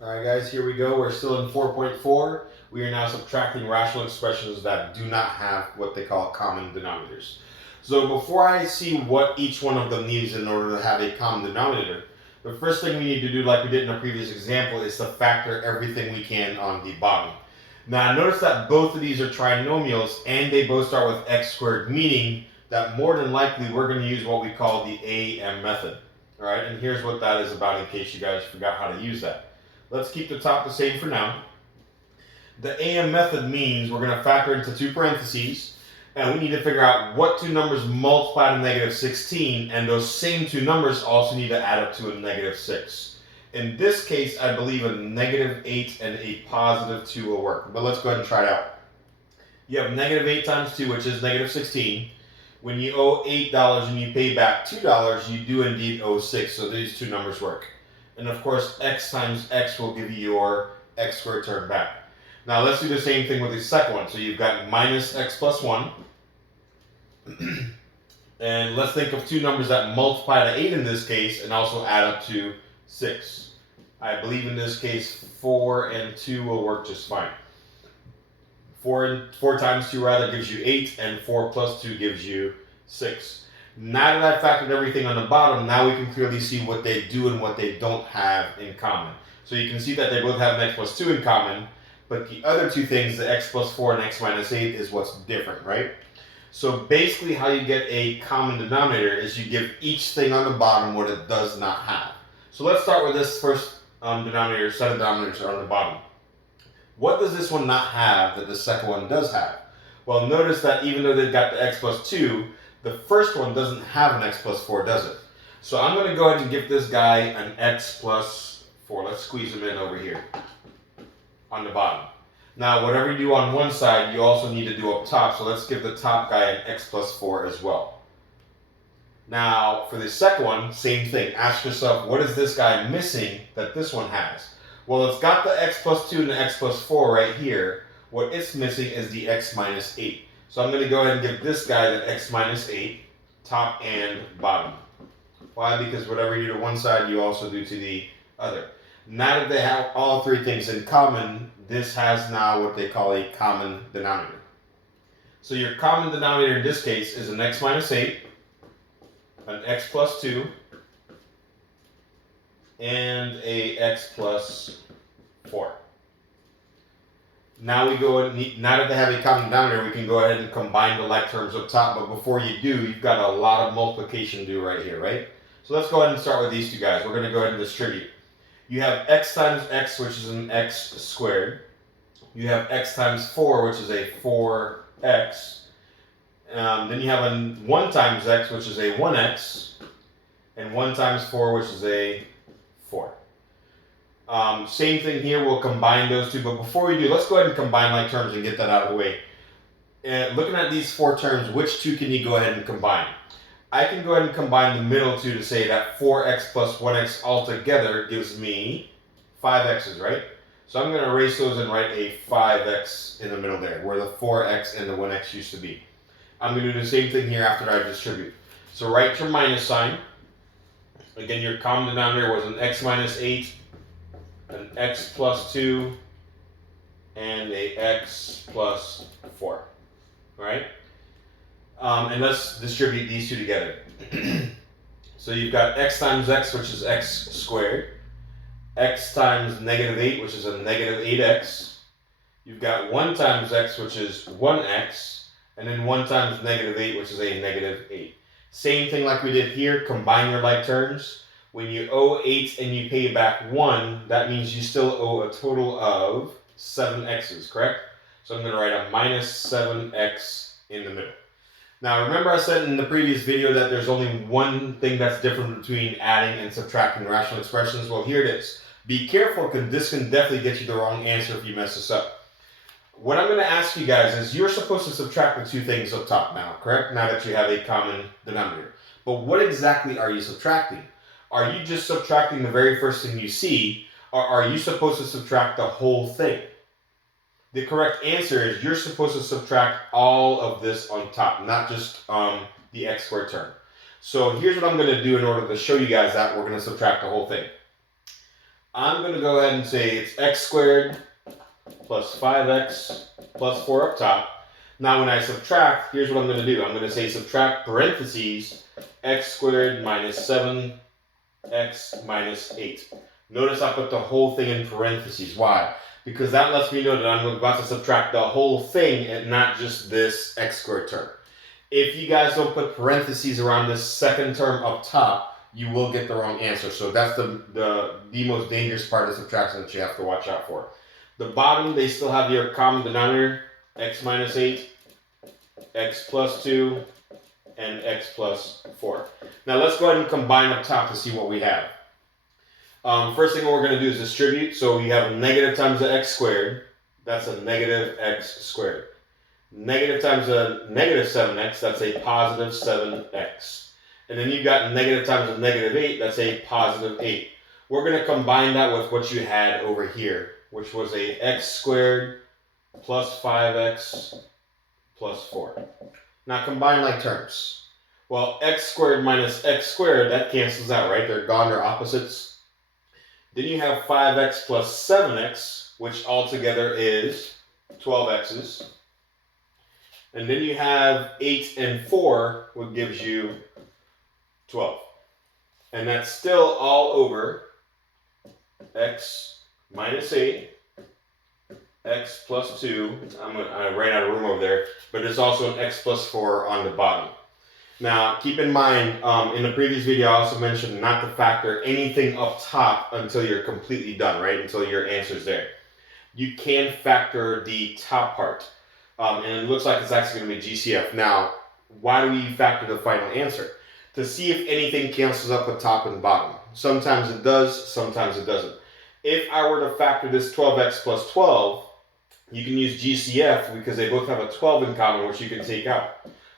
Alright guys, here we go. We're still in 4.4. We are now subtracting rational expressions that do not have what they call common denominators. So before I see what each one of them needs in order to have a common denominator, the first thing we need to do, like we did in the previous example, is to factor everything we can on the bottom. Now notice that both of these are trinomials and they both start with x squared, meaning that more than likely we're going to use what we call the AM method. Alright, and here's what that is about in case you guys forgot how to use that. Let's keep the top the same for now. The AM method means we're going to factor into two parentheses, and we need to figure out what two numbers multiply to negative 16, and those same two numbers also need to add up to a negative 6. In this case, I believe a negative 8 and a positive 2 will work, but let's go ahead and try it out. You have negative 8 times 2, which is negative 16. When you owe $8 and you pay back $2, you do indeed owe 6, so these two numbers work. And of course, x times x will give you your x squared term back. Now let's do the same thing with the second one. So you've got minus x plus 1. And let's think of two numbers that multiply to 8 in this case and also add up to 6. I believe in this case 4 and 2 will work just fine. 4 times 2 rather gives you 8, and 4 plus 2 gives you 6. Now that I've factored everything on the bottom, now we can clearly see what they do and what they don't have in common. So you can see that they both have an x plus 2 in common, but the other two things, the x plus 4 and x minus 8, is what's different, right? So basically how you get a common denominator is you give each thing on the bottom what it does not have. So let's start with this first denominator, set of denominators are on the bottom. What does this one not have that the second one does have? Well, notice that even though they've got the x plus 2, the first one doesn't have an x plus 4, does it? So I'm going to go ahead and give this guy an x plus 4. Let's squeeze him in over here on the bottom. Now, whatever you do on one side, you also need to do up top. So let's give the top guy an x plus 4 as well. Now, for the second one, same thing. Ask yourself, what is this guy missing that this one has? Well, it's got the x plus 2 and the x plus 4 right here. What it's missing is the x minus 8. So I'm going to go ahead and give this guy the x minus 8, top and bottom. Why? Because whatever you do to one side, you also do to the other. Now that they have all three things in common, this has now what they call a common denominator. So your common denominator in this case is an x minus 8, an x plus 2, and a x plus 4. Now now that they have a common denominator, we can go ahead and combine the like terms up top. But before you do, you've got a lot of multiplication to do right here, right? So let's go ahead and start with these two guys. We're going to go ahead and distribute. You have x times x, which is an x squared. You have x times 4, which is a 4x. Then you have a 1 times x, which is a 1x. And 1 times 4, which is a 4. Same thing here, we'll combine those two, but before we do, let's go ahead and combine like terms and get that out of the way. Looking at these four terms, which two can you go ahead and combine? I can go ahead and combine the middle two to say that 4x plus 1x altogether gives me 5x's, right? So I'm going to erase those and write a 5x in the middle there, where the 4x and the 1x used to be. I'm going to do the same thing here after I distribute. So write your minus sign. Again, your common denominator was an x minus 8, an x plus 2, and a x plus 4. All right? And let's distribute these two together. So you've got x times x, which is x squared. X times negative 8, which is a negative 8x. You've got 1 times x, which is 1x. And then 1 times negative 8, which is a negative 8. Same thing like we did here. Combine your like terms. When you owe 8 and you pay back 1, that means you still owe a total of 7x's, correct? So I'm going to write a minus 7x in the middle. Now remember I said in the previous video that there's only one thing that's different between adding and subtracting rational expressions. Well, here it is. Be careful because this can definitely get you the wrong answer if you mess this up. What I'm going to ask you guys is you're supposed to subtract the two things up top now, correct? Now that you have a common denominator. But what exactly are you subtracting? Are you just subtracting the very first thing you see, or are you supposed to subtract the whole thing? The correct answer is you're supposed to subtract all of this on top, not just the x squared term. So here's what I'm going to do in order to show you guys that we're going to subtract the whole thing. I'm going to go ahead and say it's x squared plus 5x plus 4 up top. Now when I subtract, here's what I'm going to do. I'm going to say subtract parentheses x squared minus 7x minus 8. Notice I put the whole thing in parentheses. Why? Because that lets me know that I'm about to subtract the whole thing and not just this x squared term. If you guys don't put parentheses around this second term up top, you will get the wrong answer. So that's the most dangerous part of subtraction that you have to watch out for. The bottom, they still have your common denominator, x minus 8, x plus 2, and x plus 4. Now let's go ahead and combine up top to see what we have. First thing we're going to do is distribute. So you have a negative times the x squared. That's a negative x squared. Negative times a negative 7x, that's a positive 7x. And then you've got negative times a negative 8, that's a positive 8. We're going to combine that with what you had over here, which was a x squared plus 5x plus 4. Now combine like terms. Well, x squared minus x squared, that cancels out, right? They're gone, they're opposites. Then you have 5x plus 7x, which altogether is 12x's. And then you have 8 and 4, which gives you 12. And that's still all over x minus 8, x plus 2. I ran out of room over there, but there's also an x plus 4 on the bottom. Now, keep in mind, in the previous video, I also mentioned not to factor anything up top until you're completely done, right? Until your answer's there. You can factor the top part. And it looks like it's actually going to be GCF. Now, why do we factor the final answer? To see if anything cancels up with top and bottom. Sometimes it does, sometimes it doesn't. If I were to factor this 12x plus 12, you can use GCF because they both have a 12 in common, which you can take out.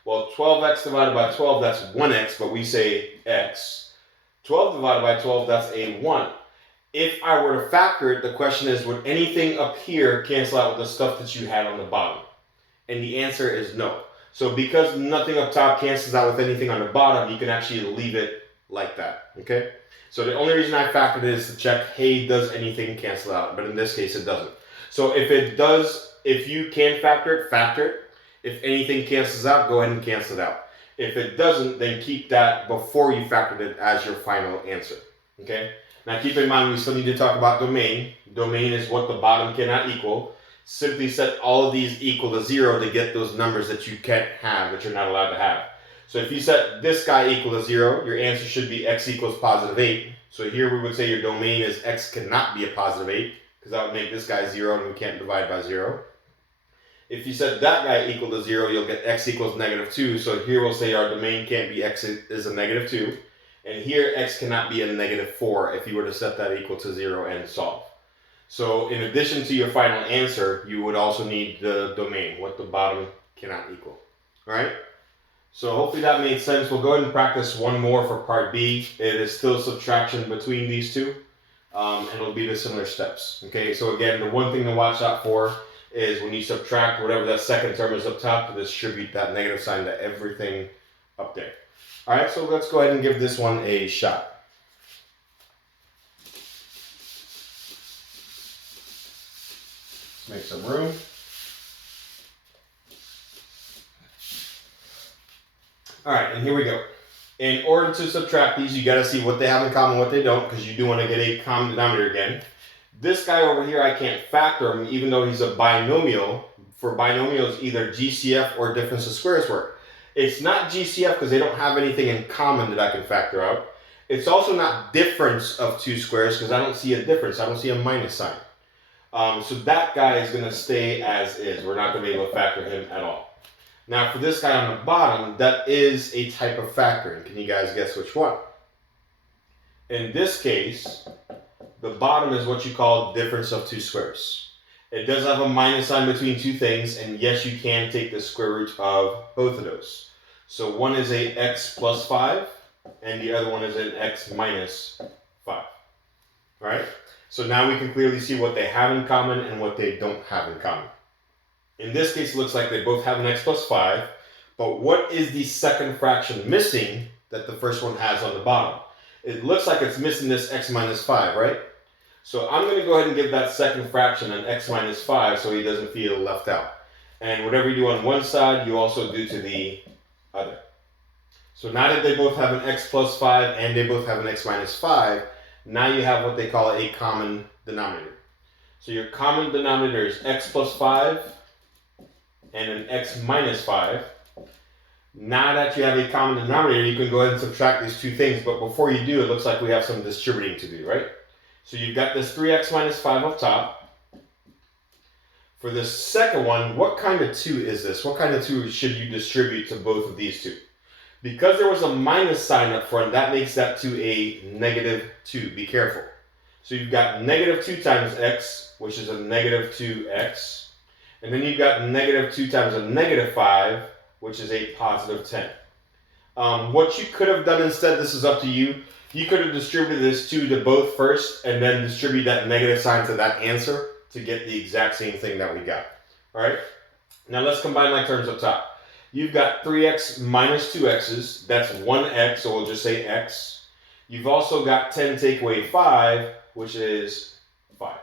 Well, 12x divided by 12, that's 1x, but we say x. 12 divided by 12, that's a 1. If I were to factor it, the question is, would anything up here cancel out with the stuff that you had on the bottom? And the answer is no. So because nothing up top cancels out with anything on the bottom, you can actually leave it like that, okay? So the only reason I factored it is to check, hey, does anything cancel out? But in this case, it doesn't. So if it does, if you can factor it, factor it. If anything cancels out, go ahead and cancel it out. If it doesn't, then keep that before you factored it as your final answer, okay? Now keep in mind, we still need to talk about domain. Domain is what the bottom cannot equal. Simply set all of these equal to 0 to get those numbers that you can't have, that you're not allowed to have. So if you set this guy equal to 0, your answer should be x equals positive 8. So here we would say your domain is x cannot be a positive 8, because that would make this guy 0 and we can't divide by 0. If you set that guy equal to 0, you'll get x equals negative 2. So here we'll say our domain can't be x is a negative 2. And here x cannot be a negative 4 if you were to set that equal to 0 and solve. So in addition to your final answer, you would also need the domain, what the bottom cannot equal. All right? So hopefully that made sense. We'll go ahead and practice one more for part B. It is still subtraction between these two, and it'll be the similar steps. Okay, so again, the one thing to watch out for is when you subtract whatever that second term is up top, to distribute that negative sign to everything up there. All right, so let's go ahead and give this one a shot. Make some room. All right, and here we go. In order to subtract these, you got to see what they have in common, what they don't, because you do want to get a common denominator again. This guy over here, I can't factor him, even though he's a binomial. For binomials, either GCF or difference of squares work. It's not GCF because they don't have anything in common that I can factor out. It's also not difference of two squares because I don't see a difference. I don't see a minus sign. So that guy is going to stay as is. We're not going to be able to factor him at all. Now for this guy on the bottom, that is a type of factoring. Can you guys guess which one? In this case, the bottom is what you call difference of two squares. It does have a minus sign between two things, and yes, you can take the square root of both of those. So one is a x plus 5, and the other one is an x minus 5. All right? So now we can clearly see what they have in common and what they don't have in common. In this case, it looks like they both have an x plus 5, but what is the second fraction missing that the first one has on the bottom? It looks like it's missing this x minus 5, right? So I'm going to go ahead and give that second fraction an x minus 5 so he doesn't feel left out. And whatever you do on one side, you also do to the other. So now that they both have an x plus 5 and they both have an x minus 5, now you have what they call a common denominator. So your common denominator is x plus 5 and an x minus 5. Now that you have a common denominator, you can go ahead and subtract these two things. But before you do, it looks like we have some distributing to do, right? So you've got this 3x minus 5 up top. For the second one, what kind of 2 is this? What kind of 2 should you distribute to both of these two? Because there was a minus sign up front, that makes that to a negative 2. Be careful. So you've got negative 2 times x, which is a negative 2x. And then you've got negative 2 times a negative 5, which is a positive 10. What you could have done instead, this is up to you. You could have distributed this 2 to both first and then distribute that negative sign to that answer to get the exact same thing that we got. All right? Now let's combine like terms up top. You've got 3x minus 2x's. That's 1x, so we'll just say x. You've also got 10 take away 5, which is 5.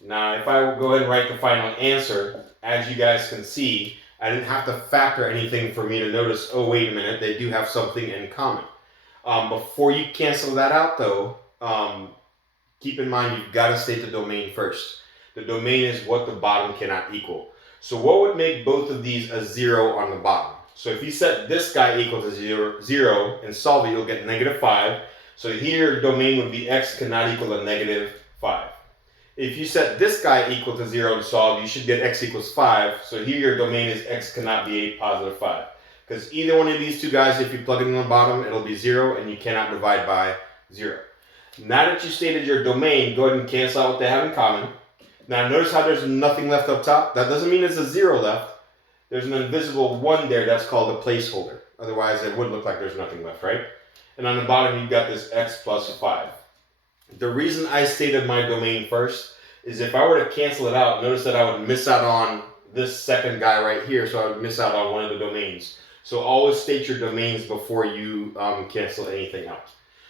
Now, if I go ahead and write the final answer, as you guys can see, I didn't have to factor anything for me to notice, oh, wait a minute, they do have something in common. Before you cancel that out, though, keep in mind you've got to state the domain first. The domain is what the bottom cannot equal. So what would make both of these a 0 on the bottom? So if you set this guy equal to 0 and solve it, you'll get negative 5. So here, domain would be x cannot equal a negative 5. If you set this guy equal to 0 and solve, you should get x equals 5. So here your domain is x cannot be a positive 5. Because either one of these two guys, if you plug it in the bottom, it'll be 0, and you cannot divide by 0. Now that you stated your domain, go ahead and cancel out what they have in common. Now notice how there's nothing left up top? That doesn't mean there's a 0 left. There's an invisible 1 there that's called a placeholder. Otherwise, it would look like there's nothing left, right? And on the bottom, you've got this x plus 5. The reason I stated my domain first is if I were to cancel it out, notice that I would miss out on this second guy right here, so I would miss out on one of the domains. So always state your domains before you cancel anything out.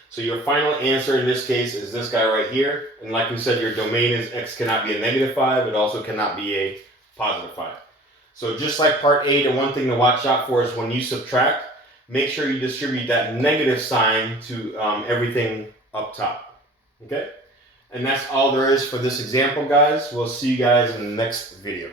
So your final answer in this case is this guy right here. And like we said, your domain is x cannot be a negative 5. It also cannot be a positive 5. So just like part A, the one thing to watch out for is when you subtract, make sure you distribute that negative sign to everything up top. Okay? And that's all there is for this example, guys. We'll see you guys in the next video.